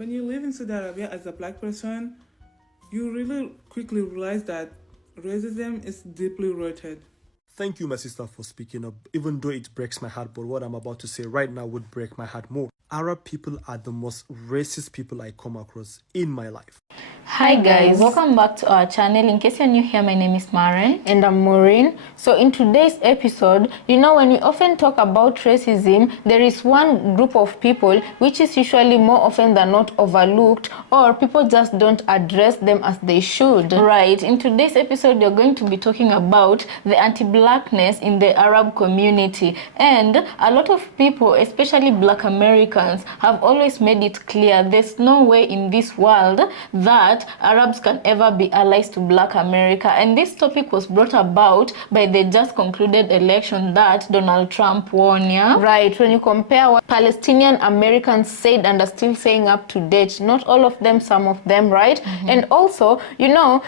When you live in Saudi Arabia as a black person, you really quickly realize that racism is deeply rooted. Thank you, my sister, for speaking up. Even though it breaks my heart, but what I'm about to say right now would break my heart more. Arab people are the most racist people I come across in my life. Hi guys, welcome back to our channel. In case you're new here, my name is Maren and I'm Maureen. So in today's episode, when we often talk about racism, there is one group of people which is usually more often than not overlooked, or people just don't address them as they should. Right, in today's episode, we're going to be talking about the anti-blackness in the Arab community. And a lot of people, especially Black Americans, have always made it clear there's no way in this world that Arabs can ever be allies to Black America. And this topic was brought about by the just concluded election that Donald Trump won. Yeah? Right, when you compare what Palestinian Americans said and are still saying up to date, not all of them, some of them, right? And also,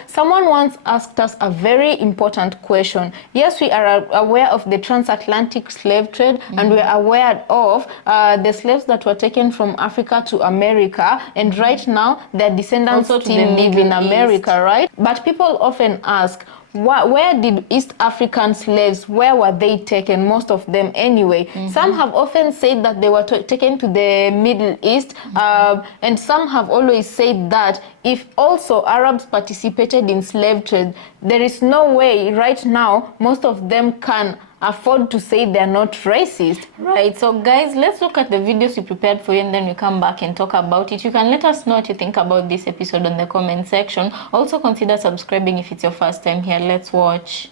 someone once asked us a very important question. Yes, we are aware of the transatlantic slave trade, and we're aware of the slaves that were taken from Africa to America, and right now their descendants Also still live in America, right? But people often ask, where did East African slaves, where were they taken? Most of them anyway. Some have often said that they were taken to the Middle East, and some have always said that if also Arabs participated in slave trade, there is no way right now most of them can afford to say they're not racist. Right, so guys, let's look at the videos we prepared for you and then we come back and talk about it. You can let us know what you think about this episode on the comment section. Also consider subscribing if it's your first time here. Let's watch.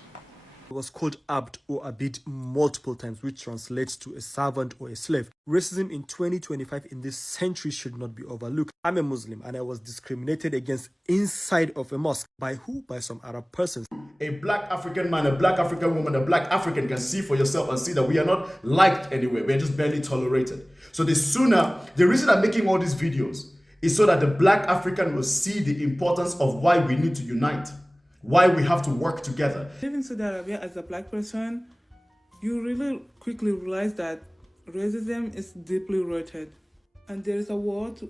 It was called abd or abid multiple times, which translates to a servant or a slave. Racism in 2025 in this century should not be overlooked. I'm a Muslim and I was discriminated against inside of a mosque. By who? By some Arab persons. A black African man, a black African woman, a black African can see for yourself and see that we are not liked anywhere. We are just barely tolerated. So the reason I'm making all these videos is so that the black African will see the importance of why we need to unite, why we have to work together. Living in Saudi Arabia as a black person, you really quickly realize that racism is deeply rooted. And there is a word,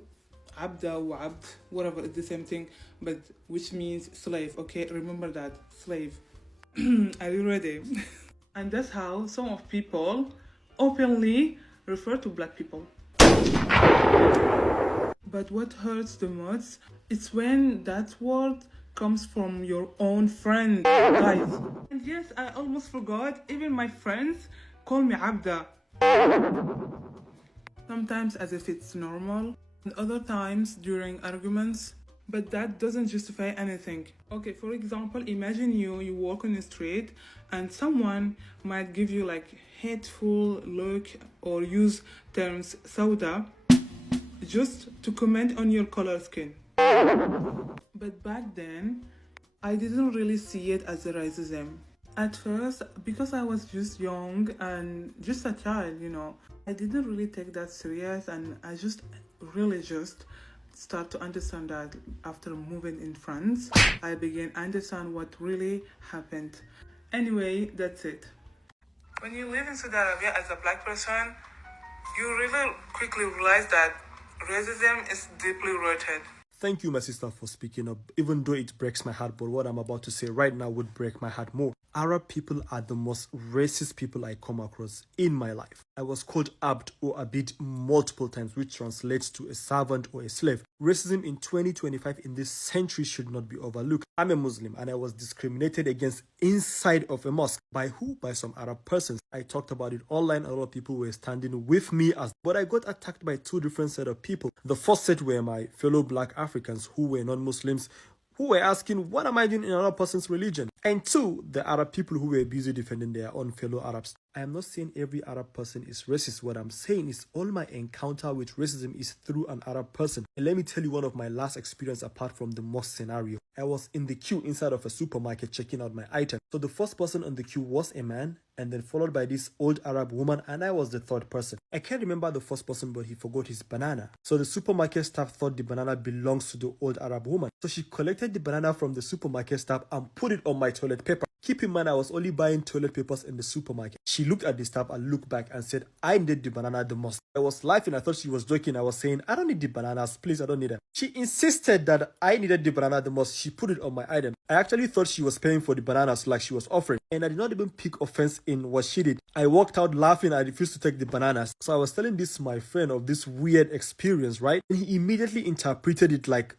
abda or abd, whatever, it's the same thing, but which means slave, okay? Remember that, slave. Are you ready? And that's how some of people openly refer to black people. But what hurts the most is when that word comes from your own friend, guys. And yes, I almost forgot, even my friends call me abda. Sometimes as if it's normal, and other times during arguments, but that doesn't justify anything. Okay, for example, imagine you walk on the street and someone might give you like hateful look or use terms sauda just to comment on your color skin. But back then, I didn't really see it as a racism. At first, because I was just young and just a child, I didn't really take that serious, and I just start to understand that after moving in France, I began to understand what really happened. Anyway, that's it. When you live in Saudi Arabia as a black person, you really quickly realize that racism is deeply rooted. Thank you, my sister, for speaking up. Even though it breaks my heart, but what I'm about to say right now would break my heart more. Arab people are the most racist people I come across in my life. I was called abd or abid multiple times, which translates to a servant or a slave. Racism in 2025 in this century should not be overlooked. I'm a Muslim and I was discriminated against inside of a mosque. By who? By some Arab persons. I talked about it online. A lot of people were standing with me, but I got attacked by two different set of people. The first set were my fellow black Africans who were non-Muslims, who were asking, what am I doing in another person's religion? And two, the Arab people who were busy defending their own fellow Arabs. I am not saying every Arab person is racist. What I'm saying is all my encounter with racism is through an Arab person. And let me tell you one of my last experience apart from the mosque scenario. I was in the queue inside of a supermarket checking out my item. So the first person on the queue was a man, and then followed by this old Arab woman, and I was the third person. I can't remember the first person, but he forgot his banana. So the supermarket staff thought the banana belongs to the old Arab woman. So she collected the banana from the supermarket staff and put it on my buy toilet paper. Keep in mind, I was only buying toilet papers in the supermarket. She looked at the staff and looked back and said, I needed the banana the most. I was laughing. I thought she was joking. I was saying, I don't need the bananas. Please, I don't need them. She insisted that I needed the banana the most. She put it on my item. I actually thought she was paying for the bananas like she was offering. And I did not even pick offense in what she did. I walked out laughing. I refused to take the bananas. So I was telling this my friend of this weird experience, right? And he immediately interpreted it like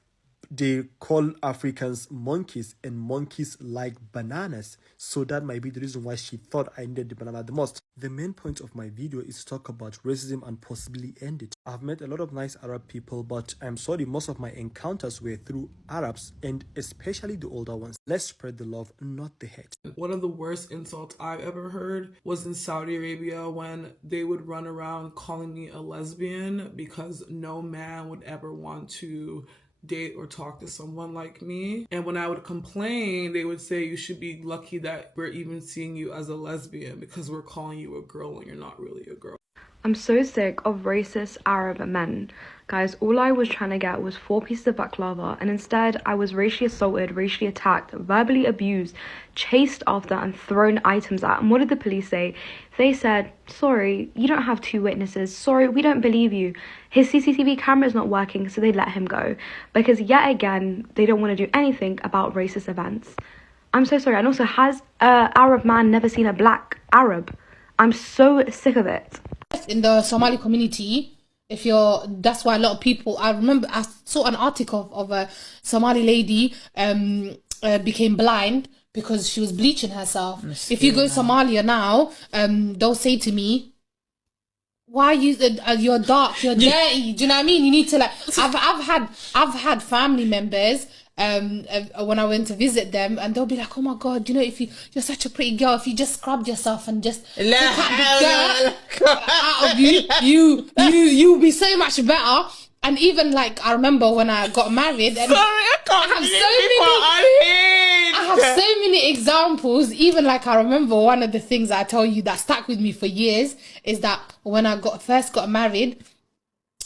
they call Africans monkeys and monkeys like bananas. So that might be the reason why she thought I needed the banana the most. The main point of my video is to talk about racism and possibly end it. I've met a lot of nice Arab people, but I'm sorry, most of my encounters were through Arabs and especially the older ones. Let's spread the love, not the hate. One of the worst insults I've ever heard was in Saudi Arabia when they would run around calling me a lesbian because no man would ever want to date or talk to someone like me. And when I would complain, they would say you should be lucky that we're even seeing you as a lesbian because we're calling you a girl when you're not really a girl. I'm so sick of racist Arab men. Guys, all I was trying to get was 4 pieces of baklava, and instead I was racially assaulted, racially attacked, verbally abused, chased after and thrown items at. And what did the police say? They said, sorry, you don't have 2 witnesses. Sorry, we don't believe you. His CCTV camera is not working, so they let him go. Because yet again, they don't want to do anything about racist events. I'm so sorry. And also, has an Arab man never seen a black Arab? I'm so sick of it. In the Somali community, that's why a lot of people, I remember I saw an article of a Somali lady became blind because she was bleaching herself. If you go to Somalia now, they'll say to me, why are you, you're dark, you're dirty, do you know what I mean? You need to like, I've had family members when I went to visit them, and they'll be like, oh my god, you know, you're such a pretty girl, if you just scrubbed yourself and just cut the dirt out of you'll be so much better. And even like I remember when I got married, and I have so many examples. Even like I remember one of the things I tell you that stuck with me for years is that when I first got married,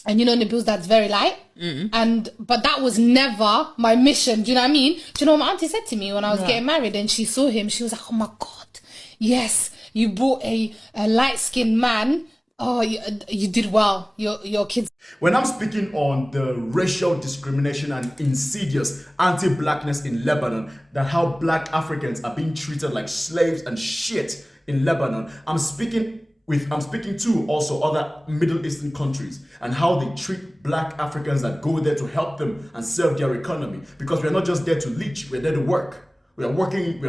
and you know, Nabil's dad's very light. But that was never my mission. Do you know what I mean? Do you know what my auntie said to me when I was getting married and she saw him? She was like, oh my God, yes, you brought a light-skinned man. Oh, you did well. Your kids. When I'm speaking on the racial discrimination and insidious anti-blackness in Lebanon, that how black Africans are being treated like slaves and shit in Lebanon, I'm speaking to also other Middle Eastern countries and how they treat black Africans that go there to help them and serve their economy. Because we're not just there to leech, we're there to work. We are working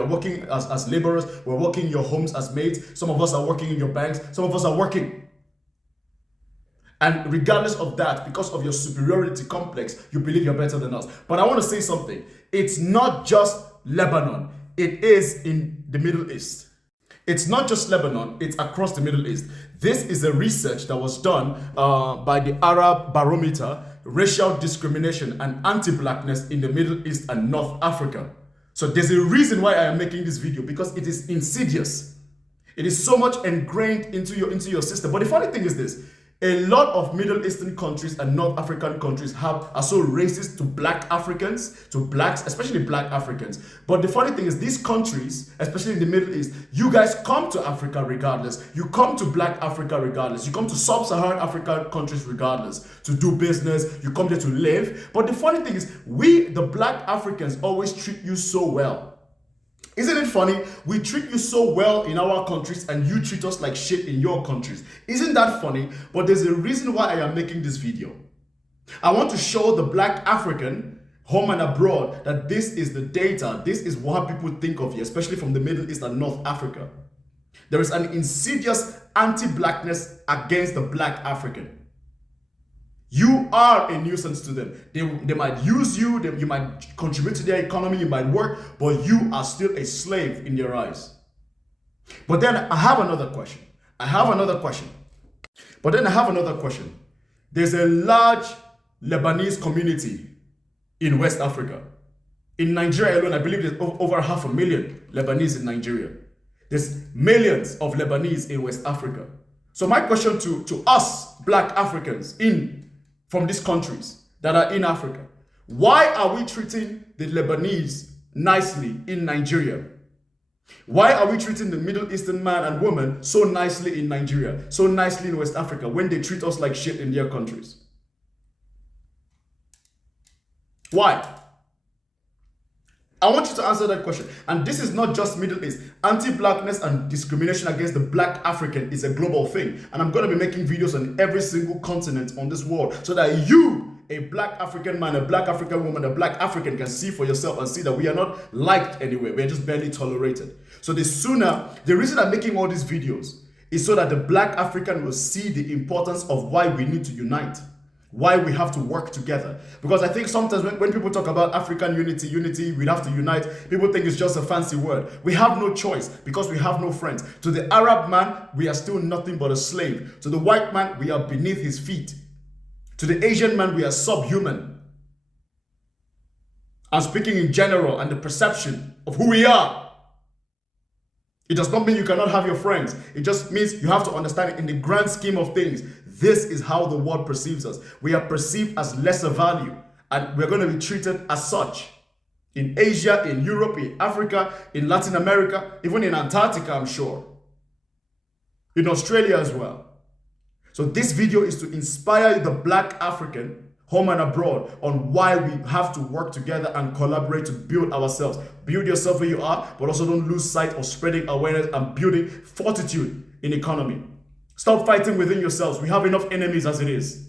as laborers, we're working in your homes as maids. Some of us are working in your banks, some of us are working. And regardless of that, because of your superiority complex, you believe you're better than us. But I want to say something. It's not just Lebanon. It is in the Middle East. It's not just Lebanon, it's across the Middle East. This is a research that was done by the Arab Barometer, Racial Discrimination and Anti-Blackness in the Middle East and North Africa. So there's a reason why I am making this video, because it is insidious. It is so much ingrained into your system. But the funny thing is this. A lot of Middle Eastern countries and North African countries are so racist to black Africans, to blacks, especially black Africans. But the funny thing is, these countries, especially in the Middle East, you guys come to Africa regardless. You come to black Africa regardless. You come to sub-Saharan African countries regardless to do business. You come there to live. But the funny thing is, we, the black Africans, always treat you so well. Isn't it funny? We treat you so well in our countries and you treat us like shit in your countries. Isn't that funny? But there's a reason why I am making this video. I want to show the black African, home and abroad, that this is the data. This is what people think of you, especially from the Middle East and North Africa. There is an insidious anti-blackness against the black African. You are a nuisance to them. They might use you, you might contribute to their economy, you might work, but you are still a slave in their eyes. But then I have another question. There's a large Lebanese community in West Africa. In Nigeria alone, I believe there's over 500,000 Lebanese in Nigeria. There's millions of Lebanese in West Africa. So my question to us, black Africans from these countries that are in Africa, why are we treating the Lebanese nicely in Nigeria Why are we treating the Middle Eastern man and woman so nicely in Nigeria, so nicely in West Africa, when they treat us like shit in their countries? Why? I want you to answer that question. And this is not just Middle East. Anti-blackness and discrimination against the black African is a global thing. And I'm going to be making videos on every single continent on this world so that you, a black African man, a black African woman, a black African, can see for yourself and see that we are not liked anywhere. We're just barely tolerated. So the reason I'm making all these videos is so that the black African will see the importance of why we need to unite. Why we have to work together. Because I think sometimes when people talk about African unity, we have to unite, people think it's just a fancy word. We have no choice because we have no friends. To the Arab man, we are still nothing but a slave. To the white man, we are beneath his feet. To the Asian man, we are subhuman. I'm speaking in general and the perception of who we are. It does not mean you cannot have your friends. It just means you have to understand it in the grand scheme of things. This is how the world perceives us. We are perceived as lesser value, and we're going to be treated as such. In Asia, in Europe, in Africa, in Latin America, even in Antarctica, I'm sure. In Australia as well. So this video is to inspire the black African, home and abroad, on why we have to work together and collaborate to build ourselves. Build yourself where you are, but also don't lose sight of spreading awareness and building fortitude in economy. Stop fighting within yourselves. We have enough enemies as it is.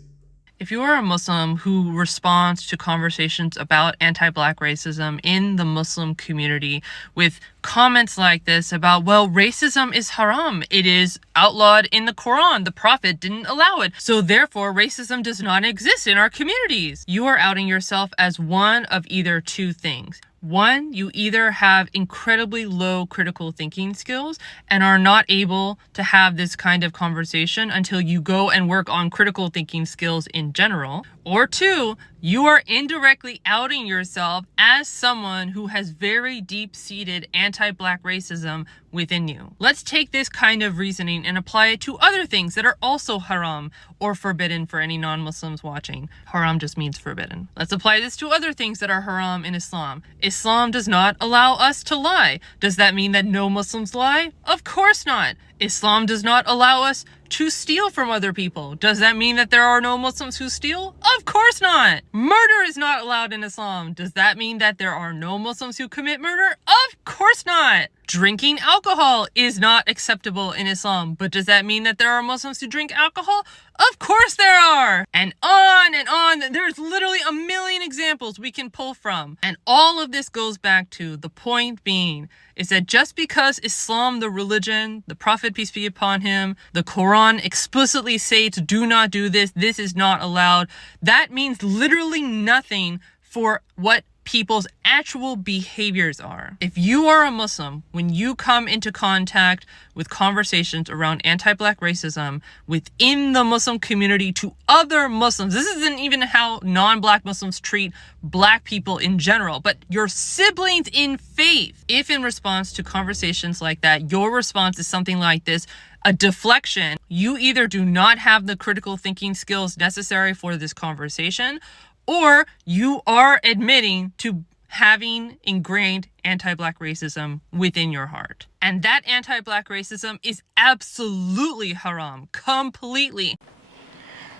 If you are a Muslim who responds to conversations about anti-black racism in the Muslim community with comments like this about, well, racism is haram. It is outlawed in the Quran. The Prophet didn't allow it. So therefore, racism does not exist in our communities. You are outing yourself as one of either two things. One, you either have incredibly low critical thinking skills and are not able to have this kind of conversation until you go and work on critical thinking skills in general. Or two, you are indirectly outing yourself as someone who has very deep-seated anti-black racism within you. Let's take this kind of reasoning and apply it to other things that are also haram or forbidden for any non-Muslims watching. Haram just means forbidden. Let's apply this to other things that are haram in Islam. Islam does not allow us to lie. Does that mean that no Muslims lie? Of course not. Islam does not allow us to steal from other people. Does that mean that there are no Muslims who steal? Of course not. Murder is not allowed in Islam. Does that mean that there are no Muslims who commit murder? Of course not. Drinking alcohol is not acceptable in Islam, but does that mean that there are Muslims who drink alcohol? Of course there are! And on and on. There's literally a million examples we can pull from. And all of this goes back to the point being is that just because Islam, the religion, the Prophet, peace be upon him, the Quran explicitly states do not do this, this is not allowed, that means literally nothing for what people's actual behaviors are. If you are a Muslim, when you come into contact with conversations around anti-black racism within the Muslim community to other Muslims, this isn't even how non-black Muslims treat black people in general, but your siblings in faith. If in response to conversations like that, your response is something like this, a deflection, you either do not have the critical thinking skills necessary for this conversation, or you are admitting to having ingrained anti-black racism within your heart. And that anti-black racism is absolutely haram, completely.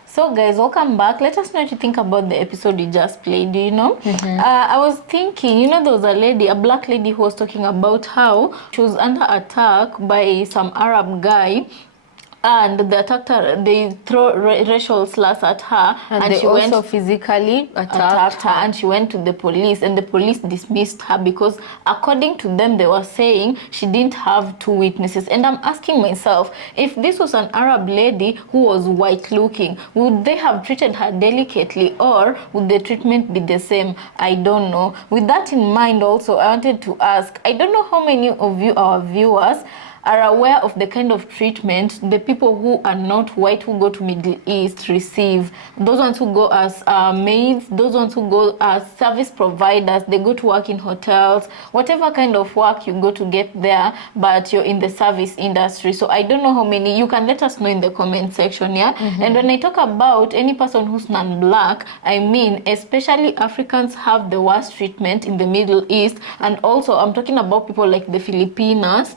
So guys, welcome back. Let us know what you think about the episode you just played, do you know? I was thinking, there was a black lady who was talking about how she was under attack by some Arab guy. And they attacked her, they throw racial slurs at her, and they she also went physically attacked her, and she went to the police, and the police dismissed her because according to them, they were saying she didn't have two witnesses. And I'm asking myself, if this was an Arab lady who was white looking, would they have treated her delicately, or would the treatment be the same? I don't know. With that in mind also, I wanted to ask, I don't know how many of you, our viewers, are aware of the kind of treatment the people who are not white who go to Middle East receive. Those ones who go as maids, those ones who go as service providers, they go to work in hotels, whatever kind of work you go to get there, but you're in the service industry. So I don't know how many. You can let us know in the comment section, yeah? And when I talk about any person who's non-black, I mean especially Africans have the worst treatment in the Middle East. And also I'm talking about people like the Filipinos,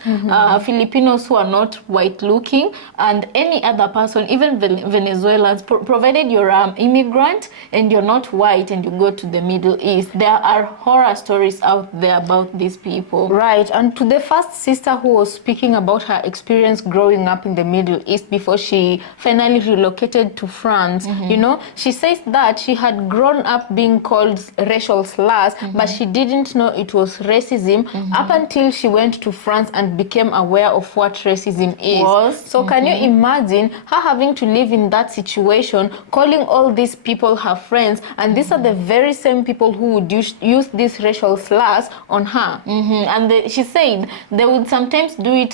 Filipinos who are not white looking, and any other person, even Venezuelans, provided you're an immigrant and you're not white and you go to the Middle East, there are horror stories out there about these people. Right. And to the first sister who was speaking about her experience growing up in the Middle East before she finally relocated to France, you know, she says that she had grown up being called racial slurs, but she didn't know it was racism up until she went to France and became aware of what racism is. So can you imagine her having to live in that situation, calling all these people her friends, and these are the very same people who would use these racial slurs on her. And she said they would sometimes do it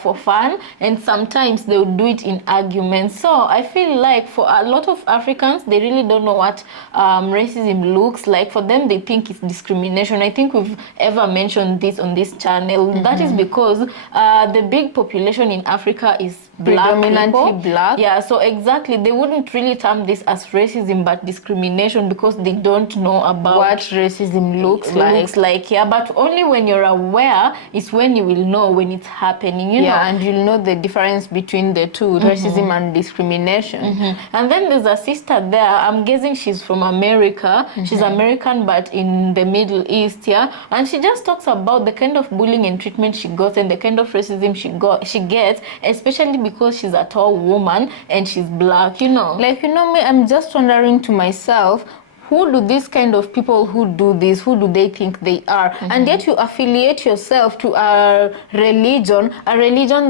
for fun, and sometimes they would do it in arguments. So I feel like for a lot of Africans, they really don't know what racism looks like. For them, they think it's discrimination. I think we've ever mentioned this on this channel. That is because the big population in Africa is predominantly black. Yeah, so exactly, they wouldn't really term this as racism but discrimination because they don't know about what racism looks like. Yeah, but only when you're aware is when you will know when it's happening, you know. And you'll know the difference between the two, racism and discrimination. And then there's a sister there, I'm guessing she's from America. She's American but in the Middle East, yeah, and she just talks about the kind of bullying and treatment she got and the kind of racism she gets, especially because she's a tall woman and she's black, you know. Like, you know me, I'm just wondering to myself, who do these kind of people who do this, who do they think they are? And yet you affiliate yourself to a religion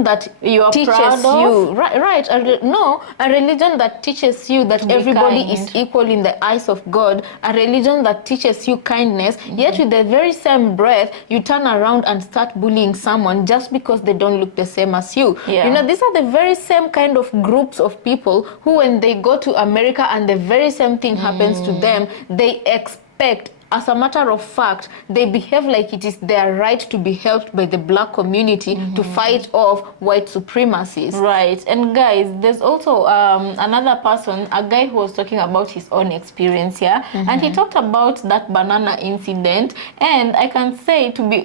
that you are teaches proud of? You. Right. A religion that teaches you that everybody is equal in the eyes of God, a religion that teaches you kindness, yet with the very same breath, you turn around and start bullying someone just because they don't look the same as you. Yeah. You know, these are the very same kind of groups of people who, when they go to America and the very same thing happens to them, they expect, as a matter of fact, they behave like it is their right to be helped by the black community to fight off white supremacists. Right. And guys, there's also another person, a guy who was talking about his own experience here, and he talked about that banana incident. And I can say, to be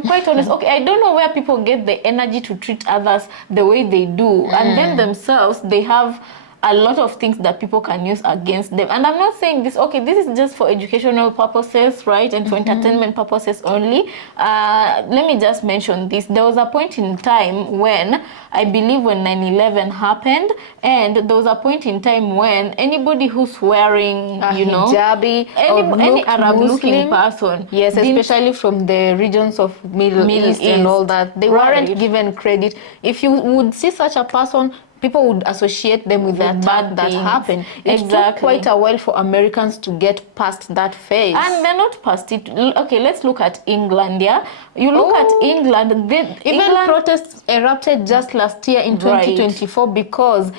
quite honest, okay, I don't know where people get the energy to treat others the way they do, and then themselves, they have a lot of things that people can use against them. And I'm not saying this, okay, this is just for educational purposes, right, and for entertainment purposes only. Let me just mention this. There was a point in time when, I believe when 9/11 happened, and there was a point in time when anybody who's wearing, you know, hijabi, any Arab-looking person, yes, especially from the regions of Middle East and all that, they weren't given credit. If you would see such a person, people would associate them with that bad that happened. It took quite a while for Americans to get past that phase. And they're not past it. Okay, let's look at England, yeah? You look at England, England protests erupted just last year in 2024 because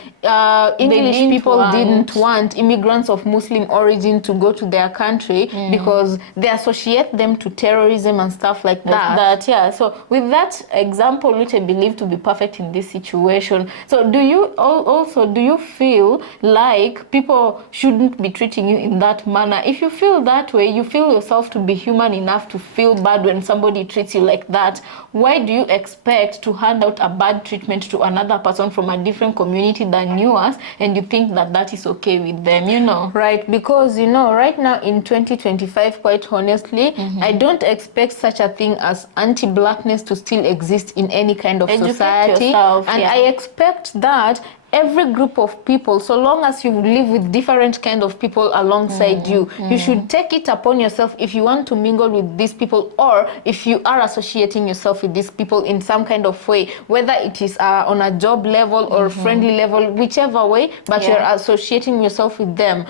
English people didn't want immigrants of Muslim origin to go to their country because they associate them to terrorism and stuff like that. Yeah, so with that example, which I believe to be perfect in this situation, so do you feel like people shouldn't be treating you in that manner? If you feel that way, you feel yourself to be human enough to feel bad when somebody treats you like that, why do you expect to hand out a bad treatment to another person from a different community than yours, and you think that that is okay with them, you know? Right, because, you know, right now in 2025, quite honestly, I don't expect such a thing as anti-blackness to still exist in any kind of society. And I expect that every group of people, so long as you live with different kind of people alongside you, you should take it upon yourself if you want to mingle with these people, or if you are associating yourself with these people in some kind of way, whether it is on a job level or friendly level, whichever way, but you're associating yourself with them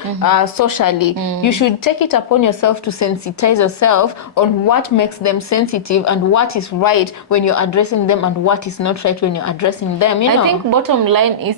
socially. You should take it upon yourself to sensitize yourself on what makes them sensitive and what is right when you're addressing them and what is not right when you're addressing them. I think bottom line is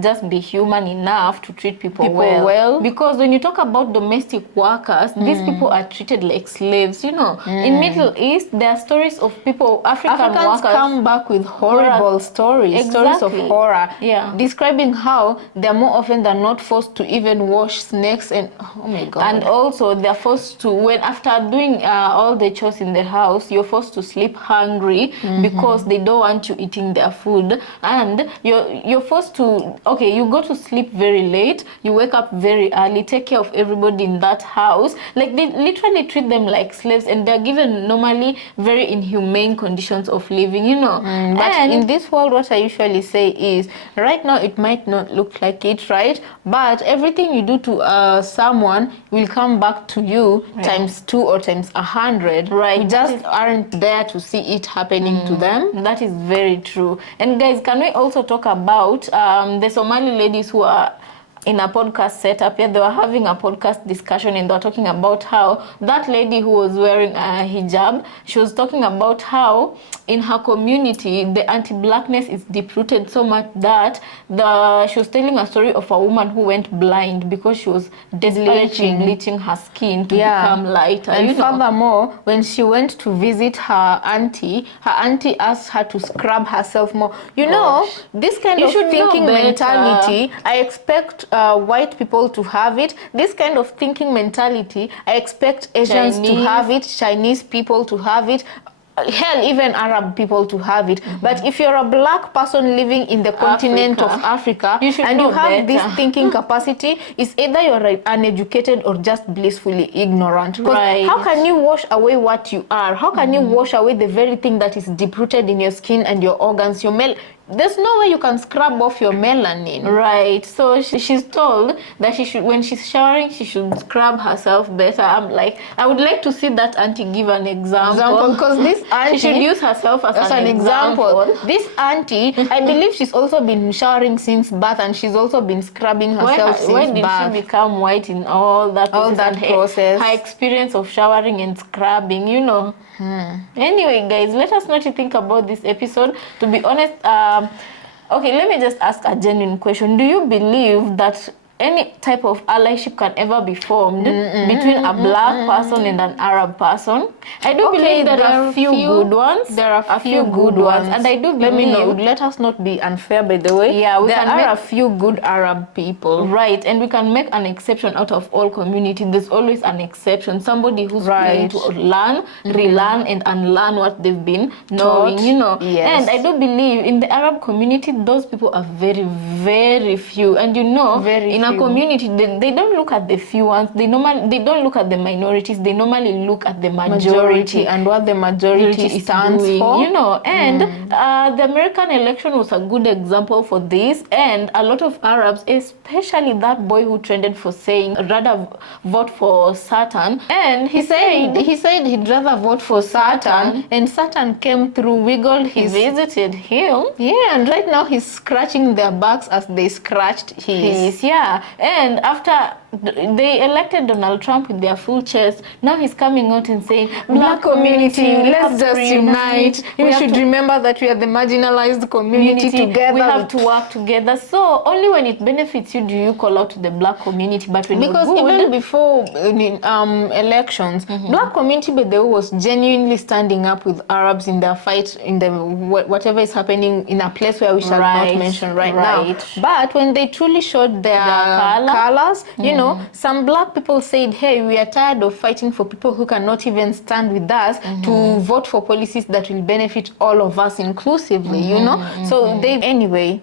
just be human enough to treat people well. Because when you talk about domestic workers, these people are treated like slaves. In Middle East, there are stories of people, Africans workers come back with horrible stories of horror, describing how they're more often than not forced to even wash snakes, and oh my god, and also they're forced to, when after doing all the chores in the house, you're forced to sleep hungry because they don't want you eating their food, and you're forced to, okay, you go to sleep very late, you wake up very early, take care of everybody in that house. Like, they literally treat them like slaves, and they're given normally very inhumane conditions of living, but and in this world, what I usually say is, right now it might not look like it, right, but everything you do to someone will come back to you times 2 or times 100, right? We just aren't there to see it happening to them. That is very true. And guys, can we also talk about the Somali ladies who are in a podcast setup? They were having a podcast discussion, and they were talking about how that lady who was wearing a hijab, she was talking about how in her community the anti-blackness is deep-rooted so much that she was telling a story of a woman who went blind because she was bleaching her skin to become lighter. And furthermore, when she went to visit her auntie asked her to scrub herself more. This kind of thinking mentality, I expect white people to have it. This kind of thinking mentality, I expect Asians to have it, Chinese people to have it, hell, even Arab people to have it. But if you're a black person living in the continent of Africa, you have this thinking capacity, it's either you're uneducated or just blissfully ignorant. How can you wash away what you are? How can you wash away the very thing that is deep-rooted in your skin and your organs, there's no way you can scrub off your melanin, right? So she's told that she should, when she's showering, she should scrub herself better. I'm like, I would like to see that auntie give an example, because this auntie, she should use herself as an example. This auntie, I believe she's also been showering since birth, and she's also been scrubbing herself since birth. Why did she become white in all that process? Her experience of showering and scrubbing, Anyway, guys, let us know what you think about this episode. To be honest, okay, let me just ask a genuine question. Do you believe that any type of allyship can ever be formed between a black person and an Arab person? I do believe there are a few good ones. There are a few good ones, and I do believe, let us not be unfair, by the way. Yeah, there are a few good Arab people, right? And we can make an exception out of all community. There's always an exception, somebody who's willing to learn, relearn, and unlearn what they've been knowing, Yes. And I do believe in the Arab community, those people are very, very few, and in a community, they don't look at the few ones. They don't look at the minorities. They normally look at the majority and what the majority stands for. And the American election was a good example for this. And a lot of Arabs, especially that boy who trended for saying rather vote for Satan, and he said he'd rather vote for Satan, and Satan came through, wiggled his, visited him, and right now he's scratching their backs as they scratched his. And after they elected Donald Trump with their full chest, now he's coming out and saying, black community, let's just unite. We should remember that we are the marginalized community together. We have to work together. So only when it benefits you do you call out to the black community. But when because even before elections, black community, by the way, was genuinely standing up with Arabs in their fight in the whatever is happening in a place where we shall not mention right now. But when they truly showed their colors, some black people said, hey, we are tired of fighting for people who cannot even stand with us to vote for policies that will benefit all of us inclusively, So anyway,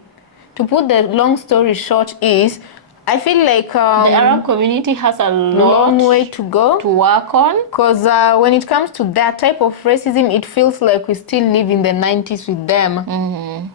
to put the long story short is, I feel like the Arab community has a long way to go to work on, because when it comes to that type of racism, it feels like we still live in the 90s with them.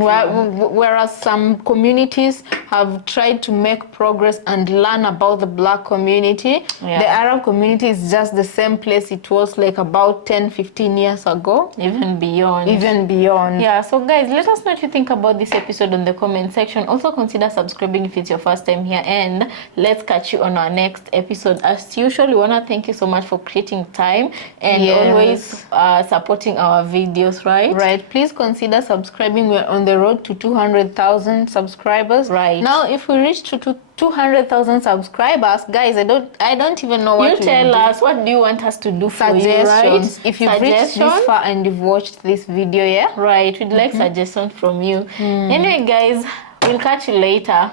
Whereas some communities have tried to make progress and learn about the black community, the Arab community is just the same place it was like about 10-15 years ago. Even beyond. Yeah, so guys, let us know what you think about this episode in the comment section. Also consider subscribing if it's your first time here, and let's catch you on our next episode. As usual, we want to thank you so much for creating time and always supporting our videos, right? Please consider subscribing. We're on the road to 200,000 subscribers. Now, if we reach to 200,000 subscribers, guys, I don't even know what you tell us. What do you want us to do for you, right? If you've reached this far and you've watched this video, we'd like suggestions from you. Anyway, guys, we'll catch you later.